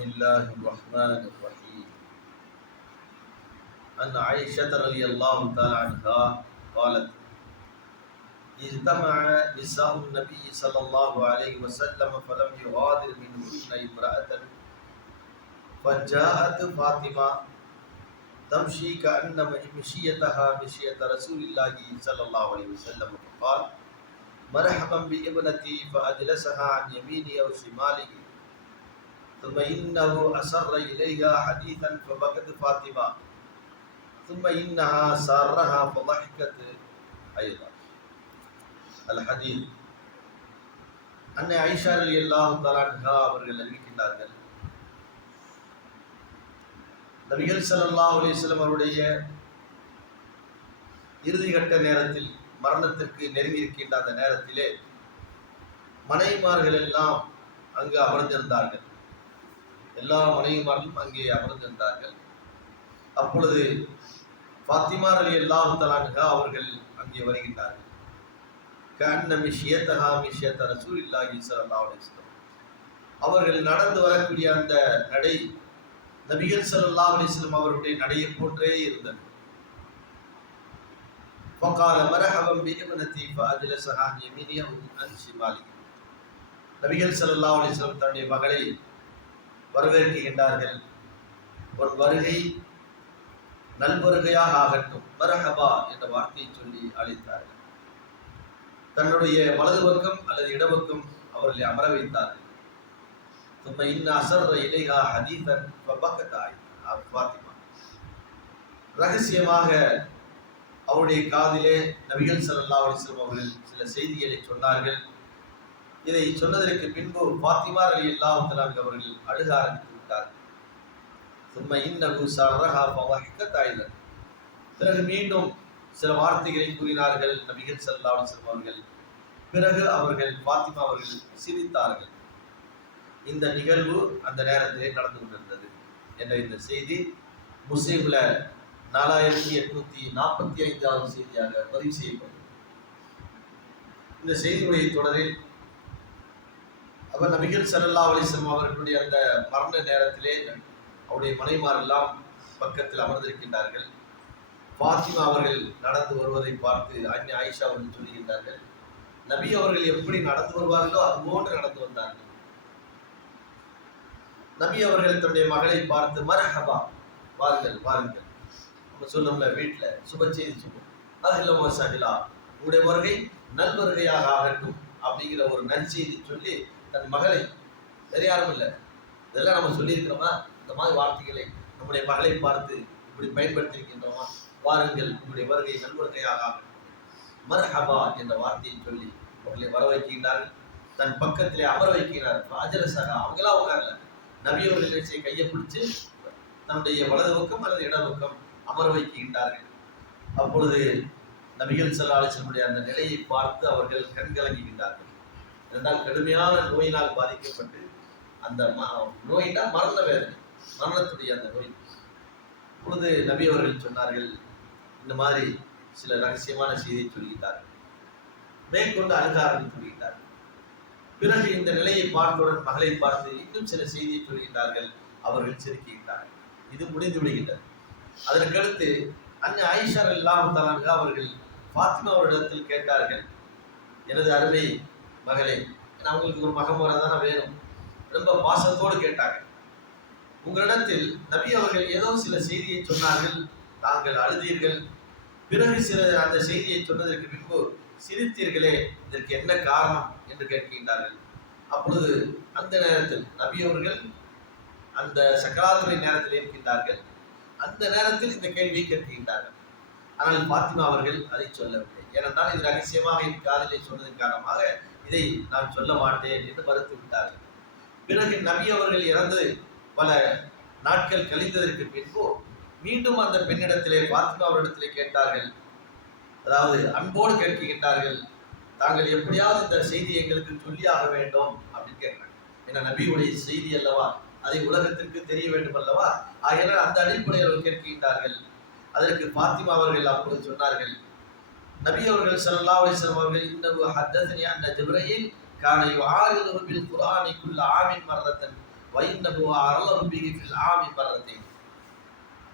بسم الله الرحمن الرحيم. عن عائشة رضي الله تعالى عنها قالت: اجتمع نساء النبي صلى الله عليه وسلم فلم يغادر منهن امرأة فجاءت فاطمة تمشي كأنما مشيتها مشية رسول الله صلى الله عليه وسلم فقال: مرحبا بابنتي، فأجلسها عن يميني أو شمالي، ثم إنه أسر إليها حديثا فبكت فاطمة، ثم إنها سارها فضحكت أيضا. الحديث. அன்னை ஆயிஷா ரலியல்லாஹு தஆலா அன்ஹா அவர்கள் அறிவிக்கின்றார்கள், நபிகள் ஸல்லல்லாஹு அலைஹி வஸல்லம் அவருடைய இறுதிக்கட்ட நேரத்தில், மரணத்திற்கு நெருங்கி இருக்கின்ற அந்த நேரத்திலே மனைவிமார்கள் எல்லாம் அங்கு அமர்ந்திருந்தார்கள். எல்லா மனைவிமார்களும் அங்கே அமர்ந்திருந்தார்கள். அப்பொழுது ஃபாத்திமா ரலியல்லாஹு தஆலா அன்ஹா அவர்கள் அங்கே வருகின்றார்கள். கஅன்ன மிஷ்யத்தஹா மிஷ்யத்த ரசூலில்லாஹி ஸல்லல்லாஹு அலைஹி வஸல்லம், அவர்கள் நடந்து வரக்கூடிய அந்த நடை நபிகள் ஸல்லல்லாஹு அலைஹி வஸல்லம் அவருடைய நடையை போன்றே இருந்தது. فقال مرحبا بابنتي فاجلسها عن يميني عن شمالي. நபிகள் ஸல்லல்லாஹு அலைஹி வஸல்லம் தன்னுடைய மகளை வரவேற்கின்றார்கள். ஒரு வருகை நல்வருகையாக ஆகட்டும், மரஹபா என்ற வார்த்தையை சொல்லி அழைத்தார்கள். தன்னுடைய வலது பக்கம் அல்லது இடப்பக்கம் அவர்களை அமர வைத்தார்கள். ثم إن أسر إليها حديثا فبكت فاطمة. ரகசியமாக அவருடைய காதிலே நபிகள் ஸல்லல்லாஹு அலைஹி வஸல்லம் அவர்கள் சில செய்திகளை சொன்னார்கள். இதை சொன்னதற்கு பின்பு ஃபாத்திமா ரலியல்லாஹு தஆலா அவர்கள் அழுக ஆரம்பித்து விட்டார்கள். ثم إنه سارها فضحكت أيضا. பிறகு மீண்டும் சில வார்த்தைகளை கூறினார்கள் நபிகள் ஸல்லல்லாஹு அலைஹி வஸல்லம் அவர்கள். பிறகு அவர்கள் ஃபாத்திமா அவர்கள் சிரித்தார்கள். இந்த நிகழ்வு அந்த நேரத்திலே நடந்து கொண்டிருந்தது என்ற இந்த செய்தி முஸ்லிம்ல 4845வது செய்தியாக பதிவு செய்யப்பட்டது. இந்த செய்தியுடைய தொடரில் அவர் நபிகள் ஸல்லல்லாஹு அலைஹி வஸல்லம் அவர்களுடைய அந்த மரண நேரத்திலே அவருடைய மனைவிமாரெல்லாம் பக்கத்தில் அமர்ந்திருக்கின்றார்கள். ஃபாத்திமா அவர்கள் நடந்து வருவதை பார்த்து அன்னை ஆயிஷா அவர்கள் சொல்லுகின்றார்கள், நபி அவர்கள் எப்படி நடந்து வருவார்களோ அதுபோன்று நடந்து வந்தார்கள். நபி அவர்கள் தன்னுடைய மகளை பார்த்து மர்ஹபா, வாருங்கள் வாருங்கள், நம்ம சொல்லணும்ல வீட்டில் சுப செய்தி சொல்லுவோம், அஹ்லம் வ சஹ்லா, உங்களுடைய வருகை நல்வருகையாக ஆகட்டும் அப்படிங்கிற ஒரு நற்செய்தி சொல்லி தன் மகளை, வேறு யாரும் இல்லை, இதெல்லாம் நம்ம சொல்லியிருக்கிறோமா, இந்த மாதிரி வார்த்தைகளை நம்முடைய மகளை பார்த்து இப்படி பயன்படுத்தியிருக்கின்றோமா, வாருங்கள் உங்களுடைய வருகை நல்வருகையாக ஆகட்டும், மர்ஹபா என்ற வார்த்தையை சொல்லி அவர்களை வர வைக்கின்றார்கள். தன் பக்கத்திலே அமர வைக்கிறார். அஜலசகா, அவங்களா உட்காரல, நபி அவர்கள் கையை பிடிச்சு தன்னுடைய வலது பக்கம் அல்லது இடப்பக்கம் அமர வைக்கின்றார்கள். அப்பொழுது நபிகள் ஸல்லல்லாஹு அலைஹி வஸல்லம் அந்த நிலையை பார்த்து அவர்கள் கண்கலங்குகின்றார்கள். என்றால் கடுமையான நோயினால் பாதிக்கப்பட்டு, அந்த நோயினா மரண வேதனை, மரணத்துடைய அந்த நோய். அப்பொழுது நபி அவர்கள் சொன்னார்கள், இந்த மாதிரி சில ரகசியமான செய்தியை சொல்கிறார்கள். மேற்கொண்டு அழுக ஆரம்பித்துள்ளார்கள். பிறகு இந்த நிலையை பார்த்தவுடன் மகளை பார்த்து இன்னும் சில செய்தியை சொல்கின்றார்கள். அவர்கள் சிரிக்கின்றார்கள். இது முடிந்து விடுகின்றது. அதற்கடுத்து அன்னை ஆயிஷா ரலியல்லாஹு தஆலா அன்ஹா அவர்கள் ஃபாத்திமா அவரிடத்தில் கேட்டார்கள், எனது அருமை மகளே, அவங்களுக்கு ஒரு மகமுறை தானே வேணும், ரொம்ப பாசத்தோடு கேட்டாங்க, உங்களிடத்தில் நபி அவர்கள் ஏதோ சில செய்தியை சொன்னார்கள், தாங்கள் அழுதீர்கள், பிறகு சில அந்த செய்தியை சொன்னதற்கு பின்பு சிரித்தீர்களே, இதற்கு என்ன காரணம் என்று கேட்கின்றார்கள். அப்பொழுது அந்த நேரத்தில் நபி அவர்கள் அந்த சக்கராத்துடைய நேரத்தில் இருக்கின்றார்கள். அந்த நேரத்தில் இந்த கேள்வியை கேட்கின்றார்கள். ஆனால் ஃபாத்திமா அவர்கள் அதை சொல்லவில்லை. ஏனென்றால் இது ரகசியமாக என் காதிலே சொன்னதன் காரணமாக இதை நான் சொல்ல மாட்டேன் என்று மறுத்து விட்டார்கள். பிறகு நபி அவர்கள் இறந்து பல நாட்கள் கழிந்ததற்கு பின்பு மீண்டும் அந்த பெண்ணிடத்திலே, ஃபாத்திமா அவரிடத்திலே கேட்டார்கள். அதாவது அன்போடு கேட்கின்றார்கள், தாங்கள் எப்படியாவது இந்த செய்தி எங்களுக்கு சொல்லியாக வேண்டும் அப்படின்னு கேட்கிறாங்க. ஏன்னா நபியுடைய செய்தி அல்லவா, அதை உலகத்திற்கு தெரிய வேண்டும் அல்லவா, ஆகையால் அந்த அடிப்படையில் அவர்கள் கேட்கின்றார்கள். அதற்கு ஃபாத்திமா அவர்கள் அப்பொழுது சொன்னார்கள், நபி அவர்கள் ஸல்லல்லாஹு அலைஹி வஸல்லம் அவர்கள் இன்னஹு ஹத்தஸனி அன்ன ஜிப்ரீல் கான யுஆரிது பில் குர்ஆனி குல்ல ஆமின் மர்ரத்தன் வைன்னஹு அரலஹு பிஹி ஃபில் ஆமி பர்ரத்தைன்.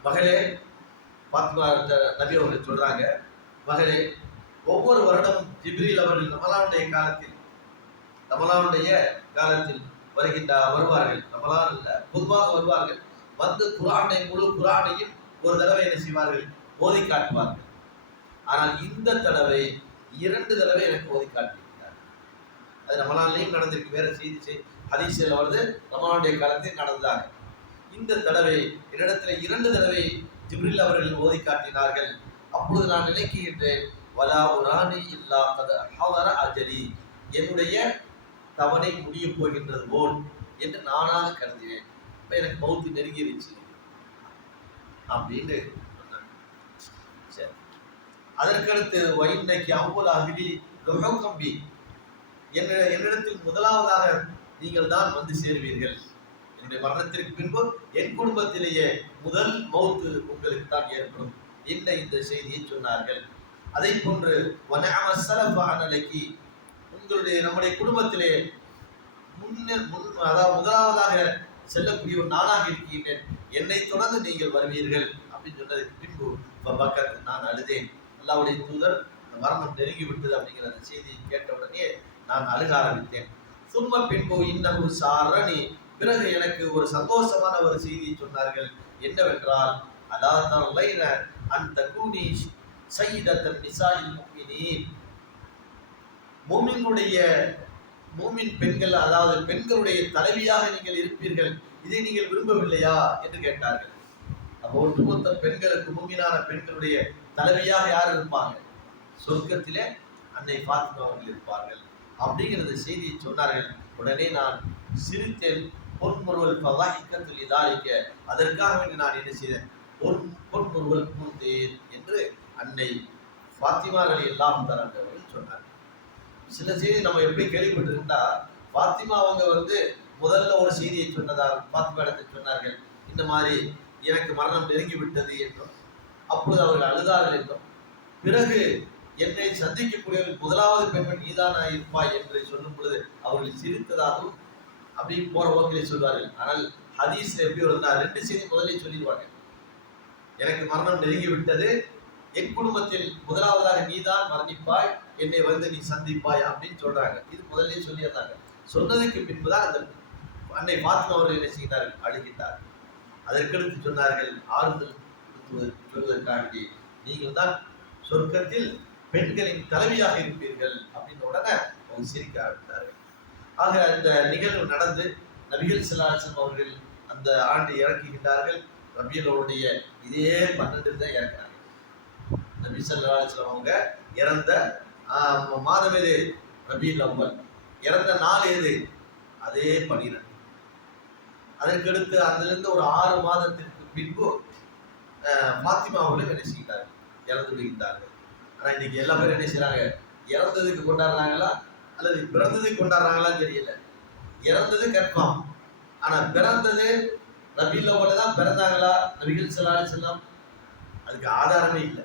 மகளே, பாத்திமா நபி அவர்கள் சொல்றாங்க, மகளே, ஒவ்வொரு வருடமும் ஜிப்ரீல் அவர்கள் ரமலானுடைய காலத்தில் வருவார்கள். ரமலான் இல்ல, பொதுவாக வருவார்கள். வந்து முழு குர்ஆனையும் ஒரு தடவை என்ன செய்வார்கள், ஓதி காட்டுவார்கள். ஆனால் இந்த தடவை 2 தடவை எனக்கு ஓதி காட்டியிருக்கிறார். அது ரமலான்லையும் நடந்திருக்கு, வேற செய்தி ஹதீஸ்ல வருது, ரமலானுடைய காலத்தில் நடந்தாங்க. இந்த தடவை என்னிடத்தில் 2 தடவை ஜிப்ரீல் அவர்கள் ஓதி காட்டினார்கள். அப்பொழுது நான் நினைக்கின்றேன், வலா உரானி இல்லா கத ஹவர அஜலி, என்னுடைய தவணை முடிய போகின்றது போல் என்று நானாக கருதினேன். எனக்கு மௌத்து நெருங்கிருச்சு அப்படின்னு சொன்னாங்க. சரி, அதற்கடுத்து வைன்னக்கி அவ்வளவு அகிலி கம்பி, என்னிடத்தில் முதலாவதாக நீங்கள் தான் வந்து சேருவீர்கள். என்னுடைய மரணத்திற்கு பின்பு என் குடும்பத்திலேயே முதல் மௌத்து உங்களுக்கு தான் ஏற்படும் என்ன இந்த செய்தியை சொன்னார்கள். அதை போன்று நம்முடைய குடும்பத்திலே அதாவது முதலாவதாக செல்லக்கூடிய ஒரு நானாக இருக்கின்றேன், என்னை தொடர்ந்து நீங்கள் வருவீர்கள் அப்படின்னு சொன்னதுக்கு பின்பு நான் அழுதேன். அல்லாஹ்வுடைய தூதர் மரணம் நெருங்கி விட்டது அப்படிங்கிற அந்த செய்தியை கேட்ட உடனே நான் அழுக ஆரம்பித்தேன். சும்ம பின்பு இன்னஹு சாரணி, பிறகு எனக்கு ஒரு சந்தோஷமான ஒரு செய்தியை சொன்னார்கள். என்னவென்றால், அலா தர்லைன அன் தகூனி சய்யிதத்தன் நிசாஇல் முஃமினீன், மூமின் பெண்கள், அதாவது பெண்களுடைய தலைவியாக நீங்கள் இருப்பீர்கள், இதை நீங்கள் விரும்பவில்லையா என்று கேட்டார்கள். அப்போ ஒட்டுமொத்த பெண்களுக்கு, மூமினான பெண்களுடைய தலைவியாக யார் இருப்பாங்க? சொர்க்கத்திலே அன்னை பாத்திமா அவர்கள் இருப்பார்கள் அப்படிங்கிறத செய்தியை சொன்னார்கள். உடனே நான் சிரித்தேன். பொன்முறுவல் பவாஹிக்கத்துல் இதாலிக்க, அதற்காக வேண்டி நான் என்ன செய்தேன், பொன்முறுவல் பூந்தேன் என்று அன்னை பாத்திமா ரலியல்லாஹு தஆலா அவர்கள் சொன்னார்கள். சில செய்தி நம்ம எப்படி கேள்விப்பட்டிருந்தா, பாத்திமா அவங்க முதல்ல ஒரு செய்தியை சொன்னதாக பாத்திமா இடத்தில் சொன்னார்கள், இந்த மாதிரி எனக்கு மரணம் நெருங்கி விட்டது என்றும், அப்பொழுது அவர்கள் அழுதார்கள் என்றும், பிறகு என்னை சந்திக்கக்கூடிய முதலாவது பெண்மணி நீதானா இருப்பாய் என்று சொல்லும் பொழுது அவர்கள் சிரித்ததாகவும் அப்படி போற போக்கிலே சொல்வார்கள். ஆனால் ஹதீஸ்ல எப்படி வருதுன்னா, 2 செய்தி முதலே சொல்லிடுவாங்க. எனக்கு மரணம் நெருங்கி விட்டது, என் குடும்பத்தில் முதலாவதாக நீதான் மரணிப்பாய், என்னை நீ சந்திப்பாய் அப்படின்னு சொல்றாங்க. இது முதல்ல சொல்லியிருந்தாங்க. சொன்னதுக்கு பின்புதான் அந்த அன்னை பாத்திமா அவர்கள் என்ன செய்கிறார்கள், அழுகின்றார்கள். அதற்கடுத்து சொன்னார்கள், ஆறுதல் சொல்வதற்காண்டி, நீங்கள் தான் சொர்க்கத்தில் பெண்களின் தலைவியாக இருப்பீர்கள் அப்படின்னு உடனே அவங்க சிரிக்க ஆரம்பித்தார்கள். ஆக இந்த நிகழ்வு நடந்து நபிகள் ஸல்லல்லாஹு அலைஹி வஸல்லம் அவர்கள் அந்த ஆண்டு இறக்குகின்றார்கள். ரபியுல் இதே 12 தான் இறக்குறாங்க. நபி ஸல்லல்லாஹு அலைஹி வஸல்லம் அவங்க இறந்த மாதம் எது? ரபியுல் அவ்வல். இறந்த நாள் எது? அதே 12. அதற்கடுத்து அதிலிருந்து ஒரு 6 மாதத்திற்கு பின்பு பாத்திமா அவர்களும் என்ன செய்கிறார்கள், இறந்து விடுகின்றார்கள். ஆனா இன்னைக்கு எல்லா பேரும் என்ன செய்யறாங்க, இறந்ததுக்கு கொண்டாடுறாங்களா அல்லது பிறந்ததுக்கு கொண்டாடுறாங்களான்னு தெரியல. இறந்தது கன்ஃபார்ம், ஆனா பிறந்தது ரபியுல் அவ்வல்ல தான் பிறந்தாங்களா நபிகள் ஸல்லல்லாஹு அலைஹி வஸல்லம், அதுக்கு ஆதாரமே இல்லை.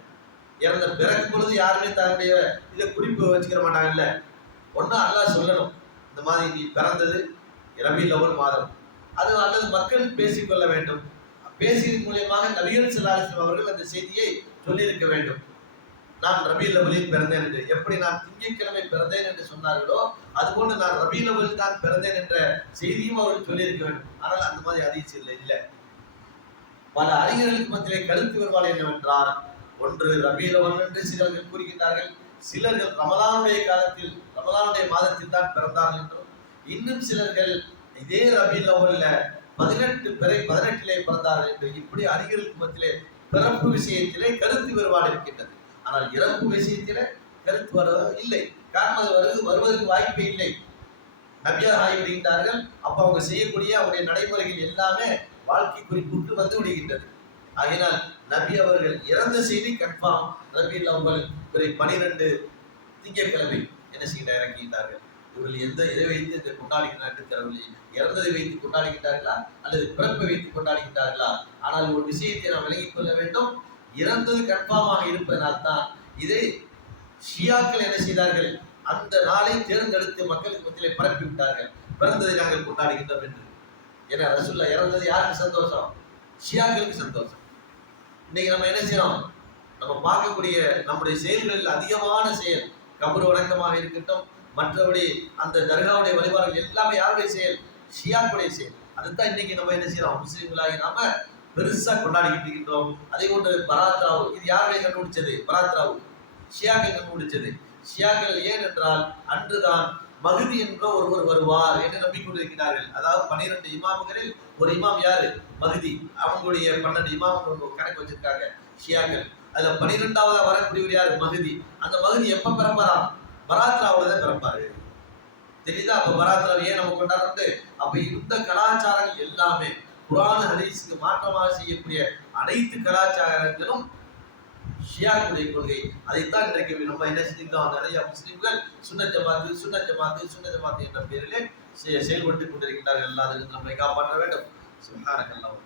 இறந்த பிறக்கும் பொழுது யாருமே தன்னுடைய இதை குறிப்பு வச்சுக்கிற மாட்டாங்கல்ல. ஒன்னா அல்லாஹ் சொல்லணும், இந்த மாதிரி நீ பிறந்தது ரபியுல் அவ்வல் மாதம், அது அல்லது மக்கள் பேசிக்கொள்ள வேண்டும். பேசியதன் மூலியமாக நபிகள் ஸல்லல்லாஹு அலைஹி வஸல்லம் அவர்கள் அந்த செய்தியை சொல்லியிருக்க வேண்டும். நான் ரபியுல் அவ்வலில் பிறந்தேன் என்று, எப்படி நான் திங்கட்கிழமை பிறந்தேன் என்று சொன்னார்களோ அதுபோன்று நான் ரபியுல் அவ்வலில் தான் பிறந்தேன் என்ற செய்தியும் அவர்கள் சொல்லியிருக்க வேண்டும். ஆனால் அந்த மாதிரி ஹதீஸ் இல்லை. பல அறிஞர்களுக்கு மத்தியிலே கருத்து வேறுபாடு என்னவென்றால், ஒன்று ரபியுல் அவ்வல் என்று சிலர்கள் கூறுகின்றார்கள், சிலர்கள் ரமலானுடைய காலத்தில் ரமலானுடைய மாதத்தில் தான் பிறந்தார்கள் என்றும், இன்னும் சிலர்கள் இதே ரபியுல் அவ்வல்ல 18 பிறந்தார்கள் என்று, இப்படி அறிஞர்களுக்கு மத்தியிலே பிறப்பு விஷயத்திலே கருத்து வேறுபாடு இருக்கின்றது. ஆனால் இறப்பு விஷயத்திலே கருத்து இல்லை. காரணம் அது வருவதற்கு வாய்ப்பே இல்லை. நபியாக ஆகிவிடுகின்றார்கள். அப்ப அவங்க செய்யக்கூடிய அவருடைய நடைமுறைகள் எல்லாமே வாழ்க்கை குறிப்புக்கு வந்து விடுகின்றது. ஆகினால் நபி அவர்கள் இறந்த செய்தி கன்ஃபார்ம். ரபியுல் அவ்வல் 12 திங்கட்கிழமை என்ன செய்ய இறங்குகின்றார்கள். இவர்கள் எதை வைத்து இந்த கொண்டாடுகிறார்கள் தெரியவில்லை. இறந்ததை வைத்து கொண்டாடுகின்றார்களா அல்லது பிறப்பை வைத்து கொண்டாடுகின்றார்களா? ஆனால் ஒரு விஷயத்தை நாம் விலகிக் கொள்ள வேண்டும், இறந்தது கன்ஃபார்மாக இருப்பதனால் தான் இதை ஷியாக்கள் என்ன செய்தார்கள், அந்த நாளை தேர்ந்தெடுத்து மக்களுக்கு மத்தியிலே பரப்பி விட்டார்கள். பிறந்ததை நாங்கள் கொண்டாடுகின்றோம் என்று. ஏன்னா ரசூல்லா இறந்தது யாருக்கு சந்தோஷம்? ஷியாக்களுக்கு சந்தோஷம். இன்னைக்கு நம்ம என்ன செய்யறோம்? நம்ம பார்க்கக்கூடிய நம்முடைய செயல்களில் அதிகமான செயல் கபர் வணக்கமாக இருக்கட்டும், மற்றபடி அந்த தர்காவுடைய வழிபாடுகள் எல்லாமே யாருடைய செயல்? ஷியாக்களுடைய செயல். அதுதான் இன்னைக்கு நம்ம என்ன செய்யறோம்? முஸ்லீம்களாகி நாம பெருசா கொண்டாடிக்கிட்டு இருக்கின்றோம். அதே போன்று பராத் ராவ், இது யாருடைய கண்டுபிடிச்சது? பராத் ராவ் ஷியாக்கள் கண்டுபிடிச்சது. ஷியாக்கள் ஏன் என்றால் அன்றுதான் மஹ்தி என்ற ஒருவர் வருவார் என்று நம்பிக்கொண்டிருக்கிறார்கள். அதாவது 12 இமாம்களில் ஒரு இமாம் யாரு? மஹ்தி. அவங்களுடைய 12 இமாம்கள் கணக்கு வச்சிருக்காங்க ஷியாக்கள். அதுல 12வது வரக்கூடியவர் யாரு? மஹ்தி. அந்த மஹ்தி எப்ப பிறப்பாராம்? பராத் ராவ்ல தான் பிறப்பாரு. தெரியுதா? அப்ப பராத் ராவ் ஏன் நம்ம கொண்டாடுறது? அப்ப இந்த கலாச்சாரங்கள் எல்லாமே குர்ஆன் ஹதீஸுக்கு மாற்றமாக செய்யக்கூடிய அனைத்து கலாச்சாரங்களும் ஷியாக்களுடைய கொள்கை. அதைத்தான் இன்றைக்கு நம்ம என்ன செஞ்சிருக்கோம்? நிறைய முஸ்லிம்கள் சுன்னத் ஜமாத்து என்ற பெயரிலே செயல்பட்டுக் கொண்டிருக்கிறார்கள். எல்லாரும் நம்மை காப்பாற்ற வேண்டும். சுப்ஹானக்கல்லாஹ்.